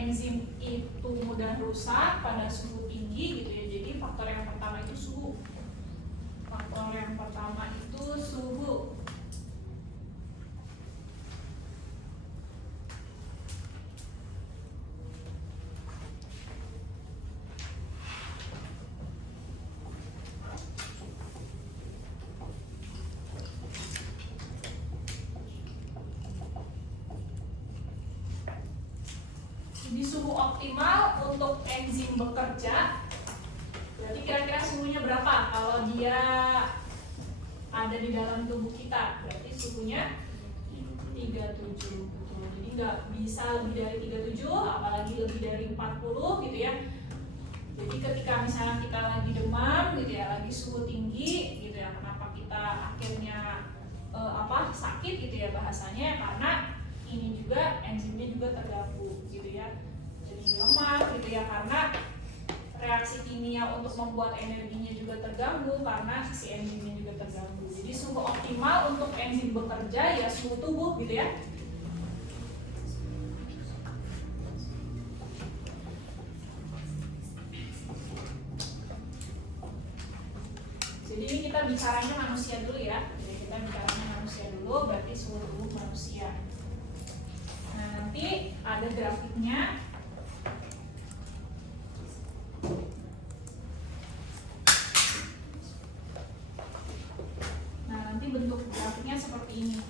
enzim itu mudah rusak pada suhu tinggi gitu ya. Jadi faktor yang pertama itu suhu. Faktor yang pertama itu suhu. Jadi suhu optimal untuk enzim bekerja, berarti kira-kira suhunya berapa? Kalau dia ada di dalam tubuh kita, berarti suhunya 37, betul. Jadi nggak bisa lebih dari 37, apalagi lebih dari 40 gitu ya. Jadi ketika misalnya kita lagi demam gitu ya, lagi suhu tinggi gitu ya, kenapa kita akhirnya sakit gitu ya bahasanya, karena ini juga enzimnya juga terganggu gitu ya, jadi lemah gitu ya, karena reaksi kimia untuk membuat energinya juga terganggu karena si enzimnya juga terganggu. Jadi suhu optimal untuk enzim bekerja ya suhu tubuh gitu ya. Jadi ini kita bicaranya manusia dulu ya. Jadi kita bicaranya manusia dulu, berarti suhu tubuh manusia. Nah, nanti ada grafiknya. Nah, nanti bentuk grafiknya seperti ini.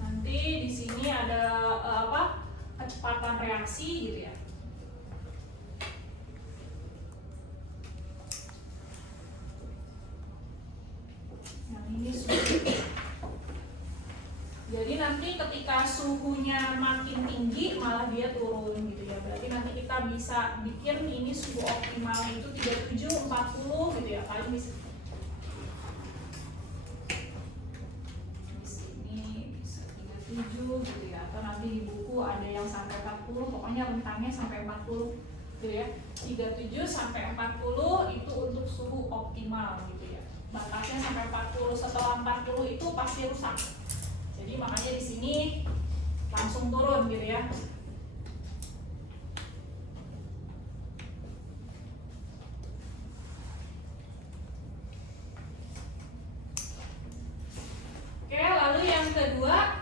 Nanti di sini ada kecepatan reaksi gitu ya. Nah, ini suhu. Jadi nanti ketika suhunya makin tinggi malah dia turun gitu ya. Berarti nanti kita bisa bikin ini suhu optimal itu 37, 40 gitu ya. Paling bisa di sini bisa 37 gitu ya. Atau nanti di buku ada yang sampai 40, pokoknya rentangnya sampai 40 gitu ya. 37 sampai 40 itu untuk suhu optimal gitu ya. Batasnya sampai 40, setelah 40 itu pasti rusak. Jadi makanya di sini langsung turun gitu ya. Oke, lalu yang kedua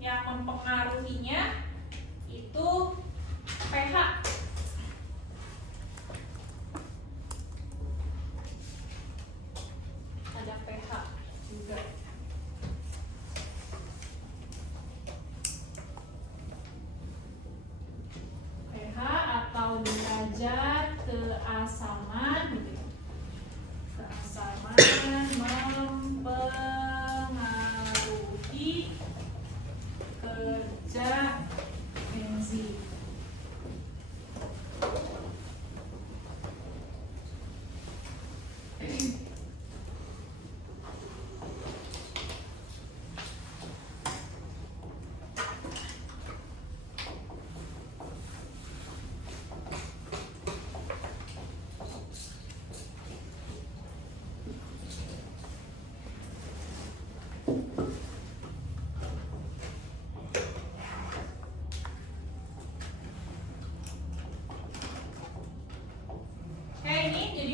yang mempengaruhinya itu pH. Ada pH juga. pH atau derajat keasaman gitu. Keasaman mempengaruhi kerja enzim.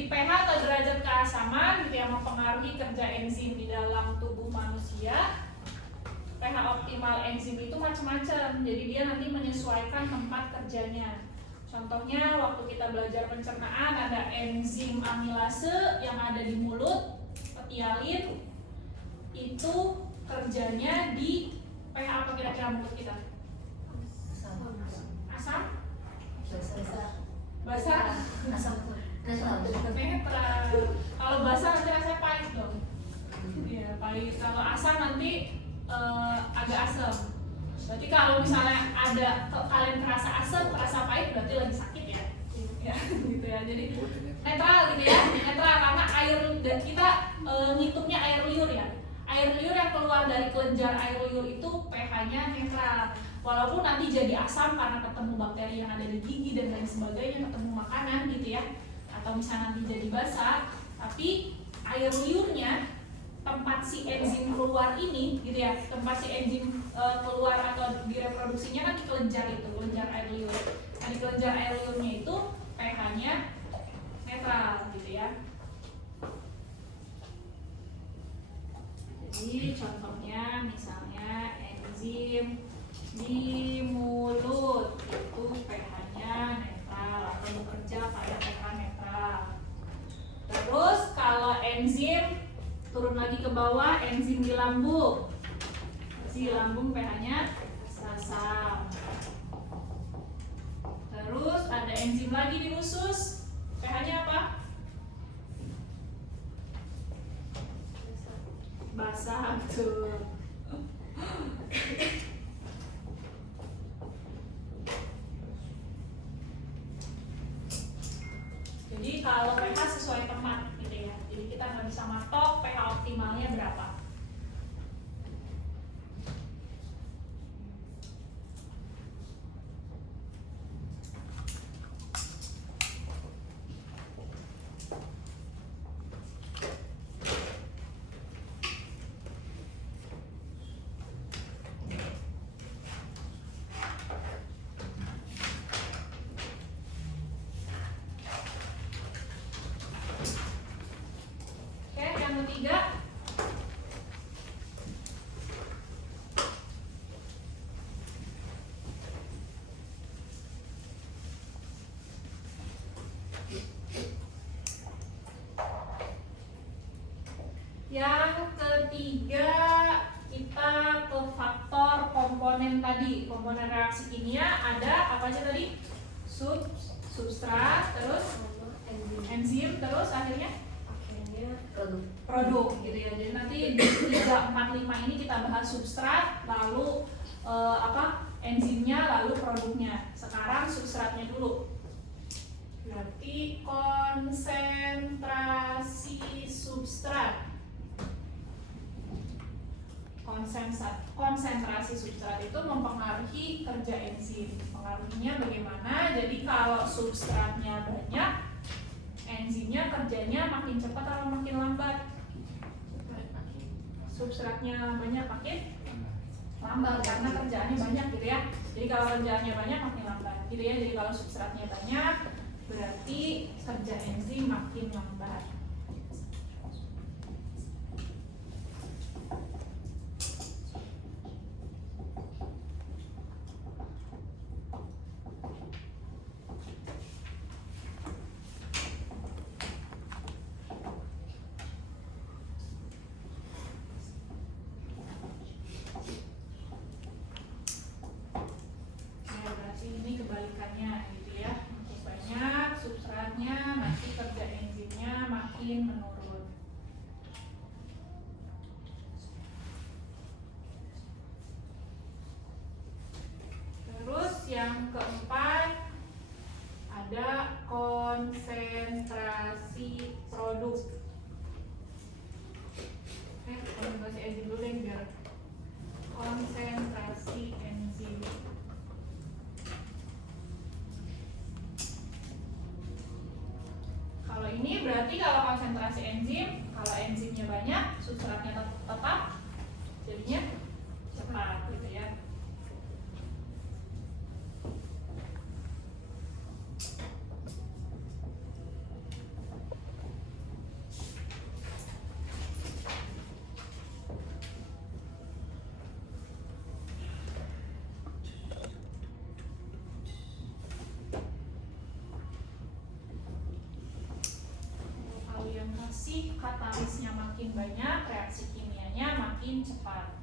pH atau derajat keasaman gitu yang mempengaruhi kerja enzim di dalam tubuh manusia. pH optimal enzim itu macam-macam, jadi dia nanti menyesuaikan tempat kerjanya. Contohnya waktu kita belajar pencernaan ada enzim amilase yang ada di mulut, petialin, itu kerjanya di pH apa kira-kira mulut kita? Asam? Basah? Asam Netral. Kalau basah nanti rasanya pahit dong. Iya, pahit. Kalau asam nanti agak asam. Berarti kalau misalnya ada kalian kerasa asam, kerasa pahit berarti lagi sakit ya. Ya, gitu ya. Jadi netral gitu ya. Netral karena air dan kita ngitungnya air liur ya. Air liur yang keluar dari kelenjar air liur itu pH-nya netral. Walaupun nanti jadi asam karena ketemu bakteri yang ada di gigi dan lain sebagainya, ketemu makanan gitu ya. Atau misalnya nanti jadi basah, tapi air liurnya, tempat si enzim keluar ini gitu ya, tempat si enzim keluar atau direproduksinya kan di kelenjar itu, kelenjar air liur. Nah di kelenjar air liurnya itu pH-nya netral gitu ya. Jadi contohnya misalnya enzim di mulut itu pH-nya netral atau bekerja pada pH netral. Terus kalau enzim turun lagi ke bawah, enzim di lambung. Di lambung pH-nya asam. Terus ada enzim lagi di usus, pH-nya apa? Basah, betul. Jadi kalau pH sesuai tempat gitu ya. Jadi kita nggak bisa matok pH optimalnya berapa. Ketiga, yang ketiga kita ke faktor komponen tadi, komponen reaksi kimia ada apa aja tadi? Substrat, terus enzim, terus akhirnya produk gitu ya. Jadi nanti di 3, 4, 5 ini kita bahas substrat, lalu enzimnya, lalu produknya. Sekarang substratnya dulu. Berarti konsentrasi substrat. Konsentrasi substrat itu mempengaruhi kerja enzim. Pengaruhnya bagaimana? Jadi kalau substratnya banyak, enzimnya kerjanya makin cepat atau makin lambat? Substratnya banyak makin lambat karena kerjaannya banyak gitu ya. Jadi kalau kerjaannya banyak makin lambat gitu ya. Jadi kalau substratnya banyak berarti kerja enzim makin lambat. Kebalikannya gitu ya, makin banyak substratnya nanti kerja enzimnya makin menurun. Terus yang keempat ada konsentrasi produk. Konsentrasi enzim dulu yang biar konsentrasi enzim. Kalau ini berarti kalau konsentrasi enzim, kalau enzimnya banyak, substratnya tetap, jadinya cepat gitu ya. Katalisnya makin banyak, reaksi kimianya makin cepat.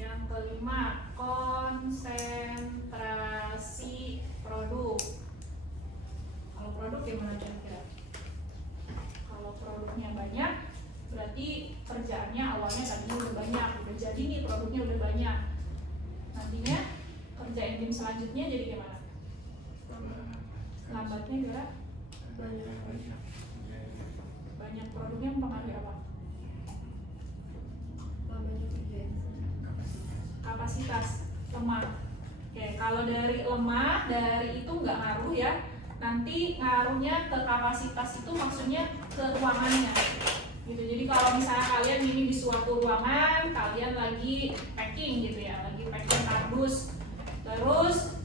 Yang kelima, konsentrasi produk. Kalau produk gimana kira-kira? Kalau produknya banyak, berarti kerjaannya awalnya tadinya udah banyak, udah jadi nih produknya udah banyak. Nantinya kerja enzim selanjutnya jadi gimana? Lambatnya kira? Banyak produknya mempengaruhi apa? Kapasitas lemah. Oke, kalau dari lemah, dari itu nggak ngaruh ya, nanti ngaruhnya ke kapasitas itu maksudnya ke ruangannya gitu. Jadi kalau misalnya kalian ini di suatu ruangan, kalian lagi packing gitu ya, lagi packing kardus, terus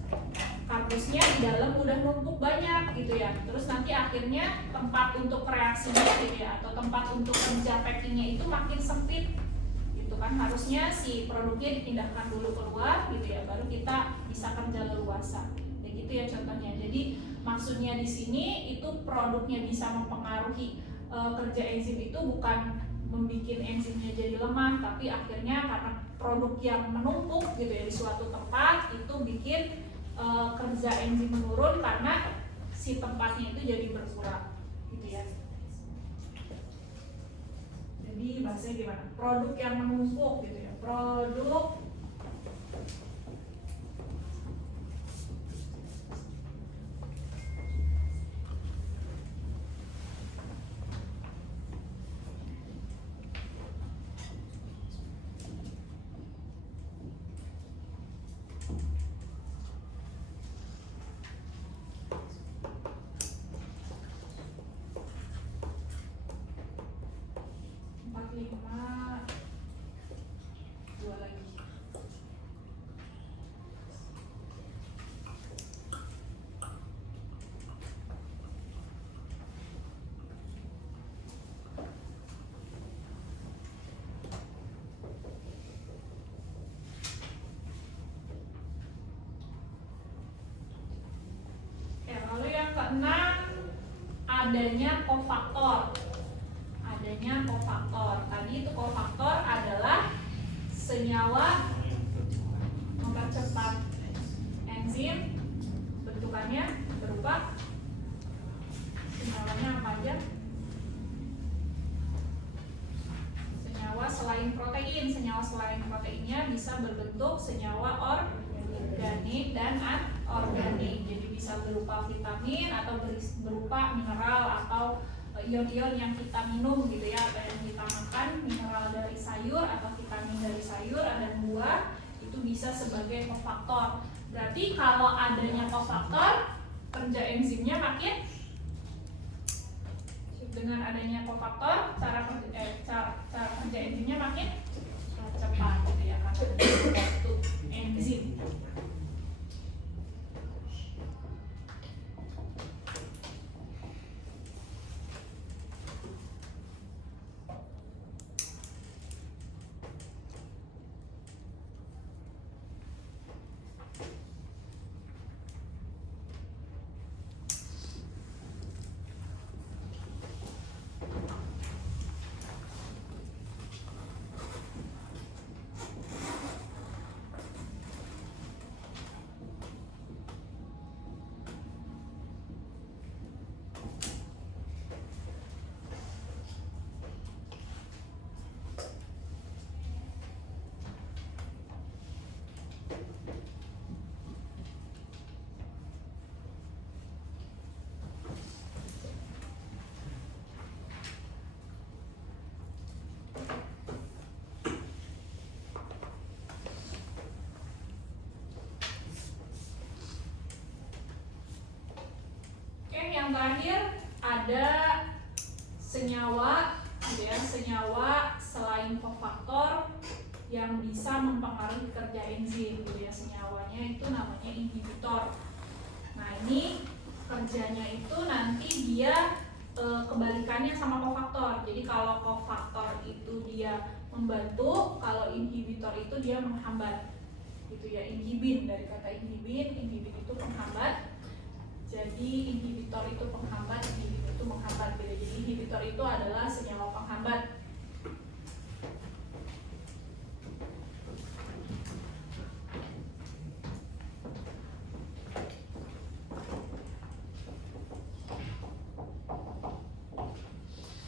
kardusnya di dalam udah numpuk banyak gitu ya, terus nanti akhirnya tempat untuk reaksinya gitu ya, atau tempat untuk kerja packingnya itu makin sempit gitu kan. Harusnya si produknya dipindahkan dulu keluar gitu ya, baru kita bisa kerja leluasa kayak gitu ya contohnya. Jadi maksudnya di sini itu produknya bisa mempengaruhi kerja enzim itu bukan membuat enzimnya jadi lemah, tapi akhirnya karena produk yang menumpuk gitu ya di suatu tempat itu bikin kerja enzim menurun karena si tempatnya itu jadi berkurang gitu ya. Jadi bahasanya gimana? Produk yang menumpuk gitu ya. Produk keenam, adanya kofaktor. Adanya kofaktor. Tadi itu kofaktor adalah senyawa mempercepat enzim, bentukannya berupa senyawanya apa aja? Senyawa selain protein. Senyawa selain proteinnya bisa berbentuk senyawa organik dan anorganik. Jadi bisa berupa vitamin atau berupa mineral atau ion-ion yang kita minum gitu ya, atau yang kita makan, mineral dari sayur atau vitamin dari sayur dan buah, itu bisa sebagai kofaktor. Berarti kalau adanya kofaktor, kerja enzimnya makin, dengan adanya kofaktor cara kerja enzimnya makin cepat gitu ya, karena ada enzim. Yang terakhir ada senyawa ya, senyawa selain kofaktor yang bisa mempengaruhi kerja enzim gitu ya. Senyawanya itu namanya inhibitor. Nah, ini kerjanya itu nanti dia kebalikannya sama kofaktor. Jadi kalau kofaktor itu dia membantu, kalau inhibitor itu dia menghambat gitu ya. Inhibin, dari kata inhibin itu penghambat. Jadi inhibitor itu penghambat, inhibitor itu menghambat gitu. Jadi inhibitor itu adalah senyawa penghambat.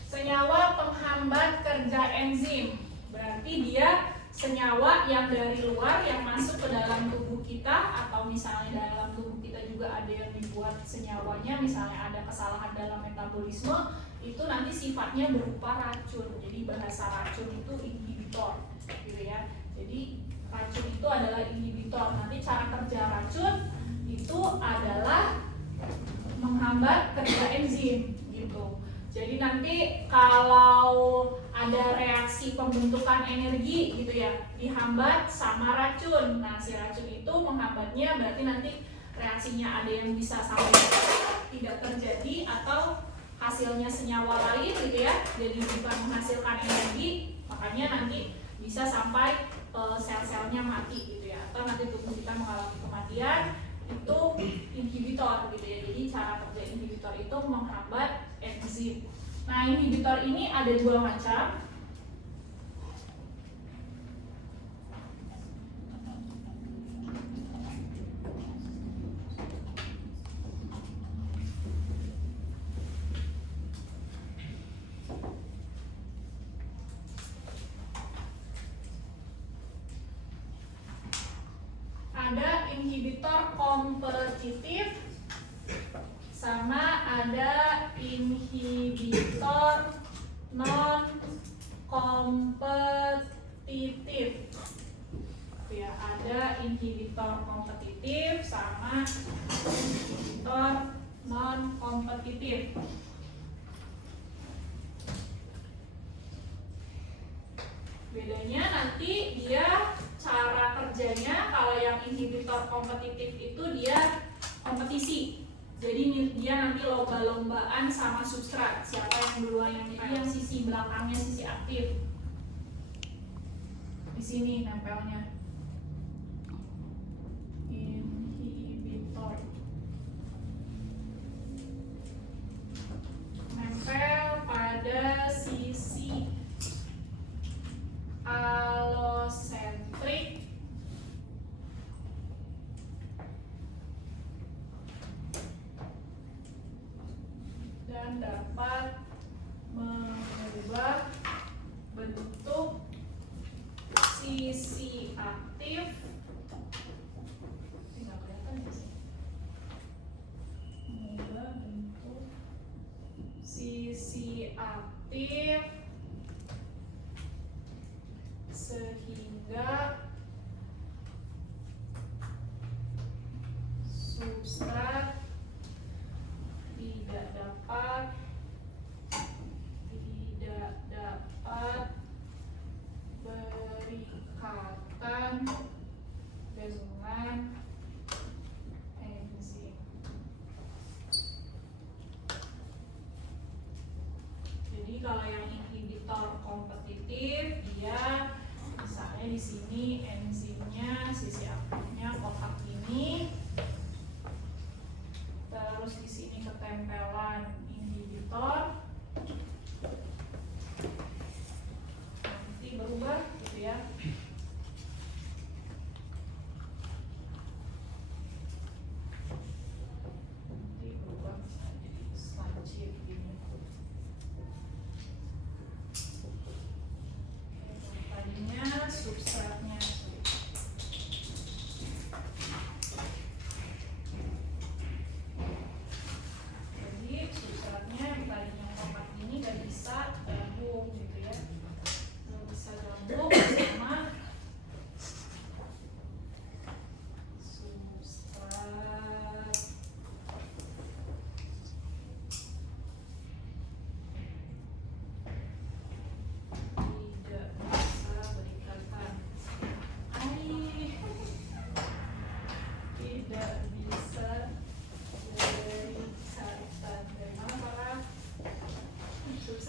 Senyawa penghambat kerja enzim. Berarti dia senyawa yang dari luar yang masuk ke dalam tubuh kita, atau misalnya dalam tubuh kita juga ada yang dibuat senyawanya, misalnya ada kesalahan dalam metabolisme, itu nanti sifatnya berupa racun. Jadi bahasa racun itu inhibitor gitu ya. Jadi racun itu adalah inhibitor. Nanti cara kerja racun itu adalah menghambat kerja enzim gitu. Jadi nanti kalau ada reaksi pembentukan energi gitu ya, dihambat sama racun. Nah, si racun itu menghambatnya berarti nanti reaksinya ada yang bisa sampai tidak terjadi atau hasilnya senyawa lain gitu ya. Jadi bukan menghasilkan energi, makanya nanti bisa sampai sel-selnya mati gitu ya. Atau nanti tubuh kita mengalami kematian, itu inhibitor gitu ya. Jadi cara kerja inhibitor itu menghambat enzim. Nah, inhibitor ini ada dua macam. Ada inhibitor kompetitif sama ada inhibitor non kompetitif. Ya, ada inhibitor kompetitif sama inhibitor non kompetitif. Bedanya nanti dia cara kerjanya, kalau yang inhibitor kompetitif itu dia kompetisi. Jadi dia nanti lomba-lombaan sama substrat, siapa yang duluan yang nempel. Yang sisi belakangnya sisi aktif. Di sini nempelnya. Inhibitor. Nempel pada sisi alosentrik dan dapat mengubah bentuk sisi aktif. Tidak kelihatan ya sih. Mengubah bentuk sisi aktif sehingga substrat tidak dapat berikatan dengan enzim. Jadi kalau yang inhibitor kompetitif dia misalnya di sini enzimnya sisi aktifnya kotak ini, terus di sini ketempelan inhibitor, nanti berubah gitu ya. Nanti berubah misalnya jadi slancit gini. Tadinya substratnya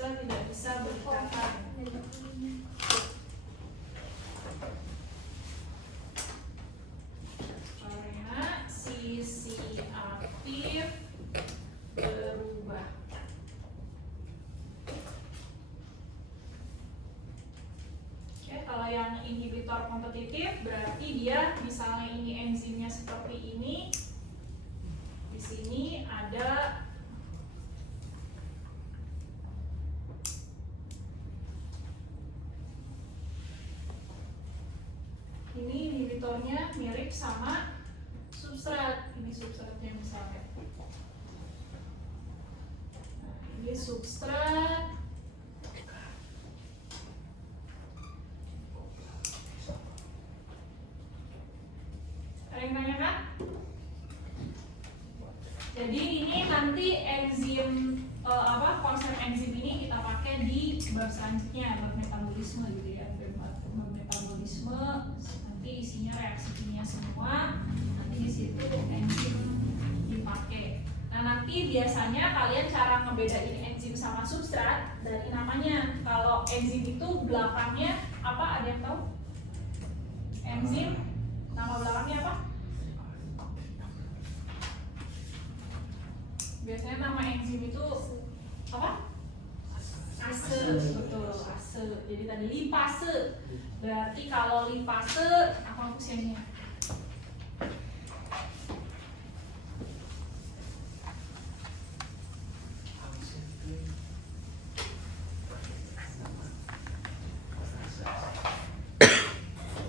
tidak bisa berikatan. Karena sisi aktif berubah. Oke, kalau yang inhibitor kompetitif berarti dia misalnya ini enzimnya seperti ini. Di sini ada ini inhibitornya mirip sama substrat. Ini substratnya misalnya. Nah, ini substrat. Ada yang tanyakan? Jadi ini nanti nanti enzim konsep enzim ini kita pakai di bab selanjutnya, bab metabolisme gitu ya. Bab metabolisme nanti isinya reaksi kimia semua, nanti di situ enzim dipakai. Nah, nanti biasanya kalian cara ngebedain enzim sama substrat dari namanya. Kalau enzim itu belakangnya apa? Ada yang tahu? Enzim nama belakangnya apa? Biasanya nama enzim itu apa? Ase, betul, ase. Jadi tadi lipase. Berarti kalau lipase, aku hapus yang ini.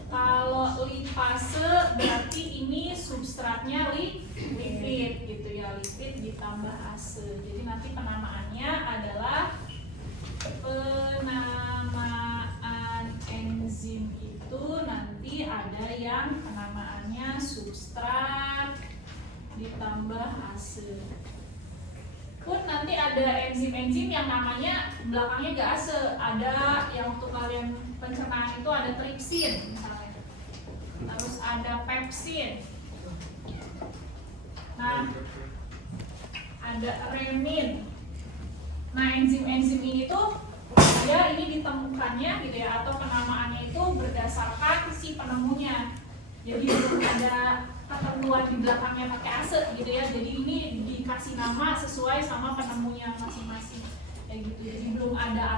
Kalau lipase berarti ini substratnya lipid gitu ya, lipid ditambah ase. Jadi nanti penamaannya adalah penamaan enzim itu nanti ada yang penamaannya substrat ditambah ase. Pun nanti ada enzim-enzim yang namanya belakangnya gak ase. Ada yang untuk kalian pencernaan itu ada tripsin misalnya. Terus ada pepsin. Nah, ada renin. Nah, enzim-enzim ini tuh dia ini ditemukannya gitu ya, atau penamaannya itu berdasarkan si penemunya. Jadi belum ada ketentuan di belakangnya pakai ase gitu ya. Jadi ini dikasih nama sesuai sama penemunya masing-masing kayak gitu. Jadi belum ada